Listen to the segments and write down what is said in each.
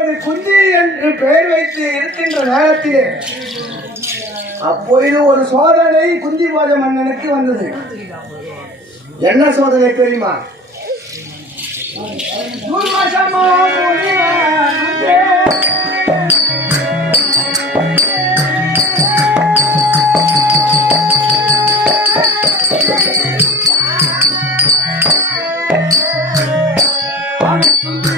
அப்பொழுது குந்தி என்று பெயர் வைத்து இருக்கின்ற நேரத்திலே அப்பொழுது ஒரு சோதனை குந்தி போத மன்னனுக்கு வந்தது என்ன சோதனை தெரியுமா Thank you.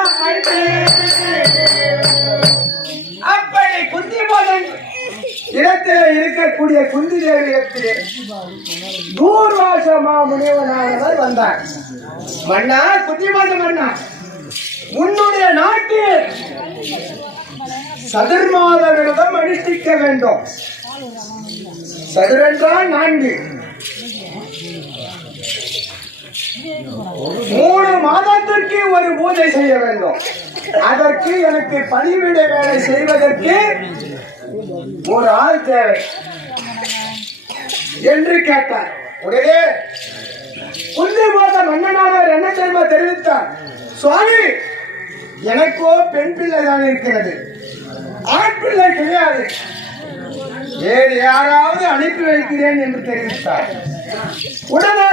அப்படி கொண்டே அளித்தார் மதீனா மைதே. அப்படி குந்திமகன் இடத்திலே இருக்கக்கூடிய குந்தி தேவியத்திலே தூர்வாசமா முனிவனானவர் வந்தார். மன்னா குந்திமத மன்னா. உன்னுடைய நாட்டில் சதுர்மாத விரதம் அனுஷ்டிக்க வேண்டும். சதுரென்றால் நான்கு. மூணு மாதத்திற்கு ஒரு பூஜை செய்ய வேண்டும். அதற்கு எனக்கு பணிவிட வேலை செய்வதற்கு ஒரு ஆள் தேவை. என்று கேட்டார். உடனே குந்தி மாத மன்னனானவர் என்ன தெரியுமா தெரிவித்தார். சுவாமி எனக்கோ பெண் பிள்ளை தான் இருக்கிறது. ஆண் பிள்ளை கிடையாது. வேறு யாராவது அனுப்பி வைக்கிறேன் என்று தெரிவித்தார். உடனே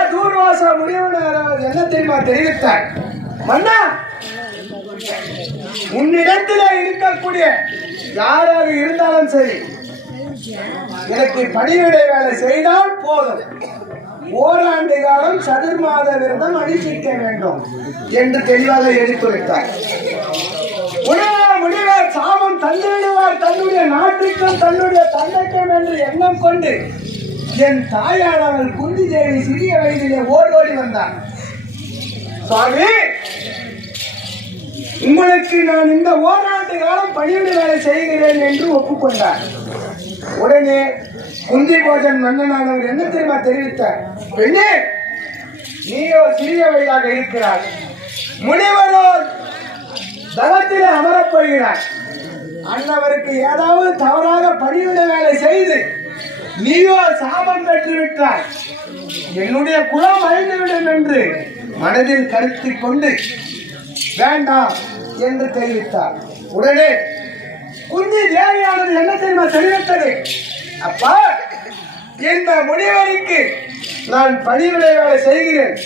தூர்வாச முனிவனார் என்ன தெரியுமா? தெரிவித்தார் மன்னா உன்னிடத்தில் இருக்கக்கூடிய யாராக இருந்தாலும் சரி எனக்கு பணிவிடை வேலை செய்தால் போதும். ஓராண்டு காலம் சதுர்மாத விரதம் அனுஷ்டிக்க வேண்டும் என்று தெளிவாக எடுத்துரைத்தார். உடனே முனிவர் சாபம் தந்துவிடுவார். தன்னுடைய நாட்டுக்கும் தன்னுடைய தந்தைக்கும் என்று எண்ணம் கொண்டு என் தாயானவள் தேவி சிறிய வயதிலே ஓடோடி வந்தார். சுவாமி உங்களுக்கு நான் இந்த ஓராண்டு காலம் பணிவிடை வேலை செய்கிறேன் என்று ஒப்புக்கொண்டார். உடனே குந்தி போஜன் மன்னனானவர் என்ன தெரியுமா தெரிவித்தார்? பெண்ணே நீயோ சிறிய வயதாக இருக்கிறார் முனிவரோ தளத்தில் அமரப்போகிறார் அண்ணவருக்கு ஏதாவது தவறாக பணிவிட வேலை செய்து நீயோ சாபம் பெற்று விட்டாய் என்னுடைய குலம் அழிந்துவிடும் என்று மனதில் கருத்தில் கொண்டு வேண்டாம் என்று தெரிவித்தார். உடனே குந்தி தேவையானது என்ன தெரியுமா தெரிவித்தது? அப்பா இந்த முனிவருக்கு நான் பணிவிடைகளை செய்கிறேன்.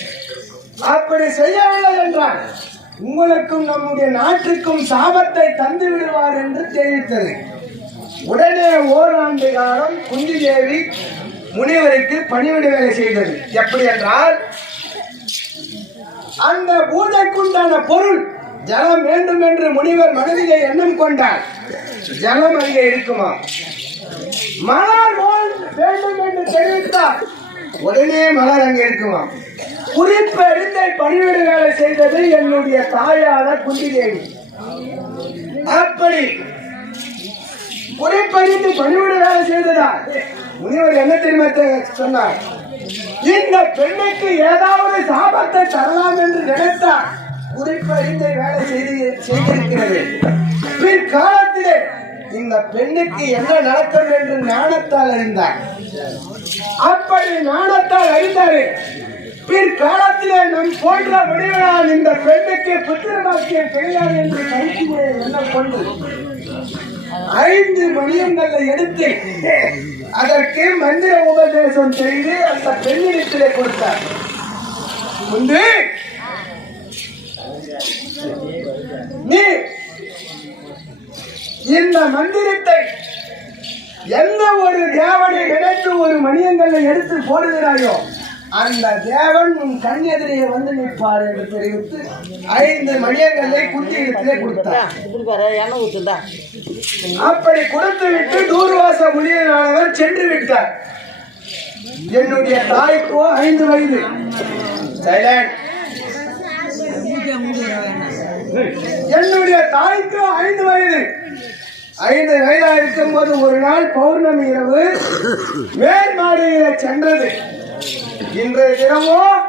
அப்படி செய்யவில்லை என்றால் உங்களுக்கும் நம்முடைய நாட்டுக்கும் சாபத்தை தந்து விடுவார் என்று தெரிவித்தது. உடனே ஓராண்டு காலம் குந்தி தேவி முனிவருக்கு பணிவிட வேலை செய்தது. எப்படி என்றால் அந்த பூஜைக்குண்டான பொருள் ஜலம் வேண்டும் என்று முனிவர் மனதிலே எண்ணம் கொண்டார். ஜலம் அங்கே இருக்குமா? மலர் வேண்டும் என்று தெரிவித்தார். உடனே மலர் அங்கே இருக்குமா? குறிப்பெடுத்து பணிவிட வேலை செய்தது என்னுடைய தாயான குந்திதேவி அப்படி குறிப்பறிந்து பணிவிட வேலை செய்ததா முனிவர் என்ன தெரியுமா சொன்னார்? இந்த பெண்ணுக்கு ஏதாவது சாபத்தை தரலாம் என்று நினைத்தார் குறிப்பறிந்து வேலை செய்து செய்திருக்கிறது. பிற்காலத்திலே இந்த பெண்ணுக்கு என்ன நடக்கும் என்று ஞானத்தால் அறிந்தார். அப்படி ஞானத்தால் அறிந்தாரு. பிற்காலத்திலே நம் போன்ற முடிவினால் இந்த பெண்ணுக்கு புத்திரபாக்கியம் கிடையாது என்று கருத்து எண்ணம் கொண்டு ஐந்து மணியங்களை எடுத்து அதற்கு மந்திர உபதேசம் செய்து அந்த பெண்ணிடத்திலே கொடுத்தார். முன்பு நீ இந்த மந்திரத்தை எந்த ஒரு தேவனை நினைத்து ஒரு மணியங்களை எடுத்து போடுகிறாயோ அந்த தேவன் உன் கண் எதிரே வந்து நிற்பார் என்று தெரிவித்து ஐந்து மணியங்களை குந்தியிடத்திலே கொடுத்தார். அப்படி கொடுத்து விட்டு தூர்வாச முனியனானவர் சென்று விட்டார். என்னுடைய தாய்க்கோ ஐந்து வயது. சைலண்ட். என்னுடைய தாய்க்கு ஐந்து வயது. ஐந்து வயதா இருக்கும் போது ஒரு நாள் பௌர்ணமி இரவு மேல் மாடியில சென்றது. இன்றைய தினமும்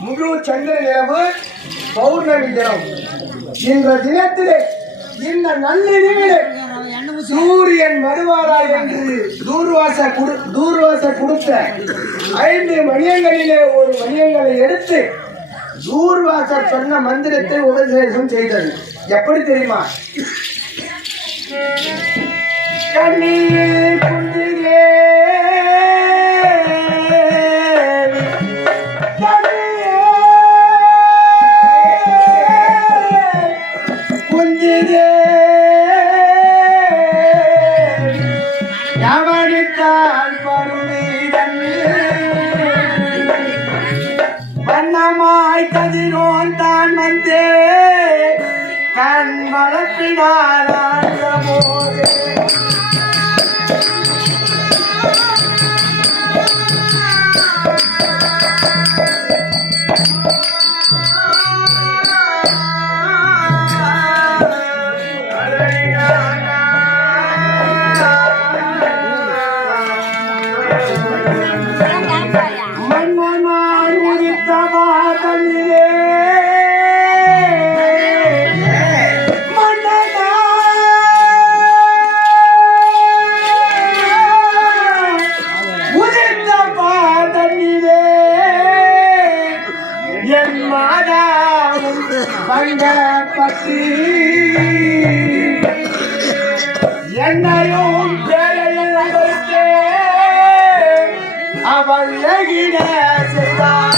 முழு சந்திர நிலவு பௌர்ணமி தினம். இன்ற தினத்திலே இந்த நள்ளிரவிலே சூரியன் வருவாராய் என்று தூர்வாச தூர்வாச கொடுத்த ஐந்து மணியங்களிலே ஒரு மணியங்களை எடுத்து தூர்வாசர் சொன்ன மந்திரத்தை உபதேசம் செய்தது. எப்படி தெரியுமா? கண்ணீர் வண்ணமாய் தான் வந்தே கண் வளர்ப்பினார் மாதாவும் பங்கப்பட்டி என்னையும் பேரையில் வைத்தே அவள் எகின செய்தாள்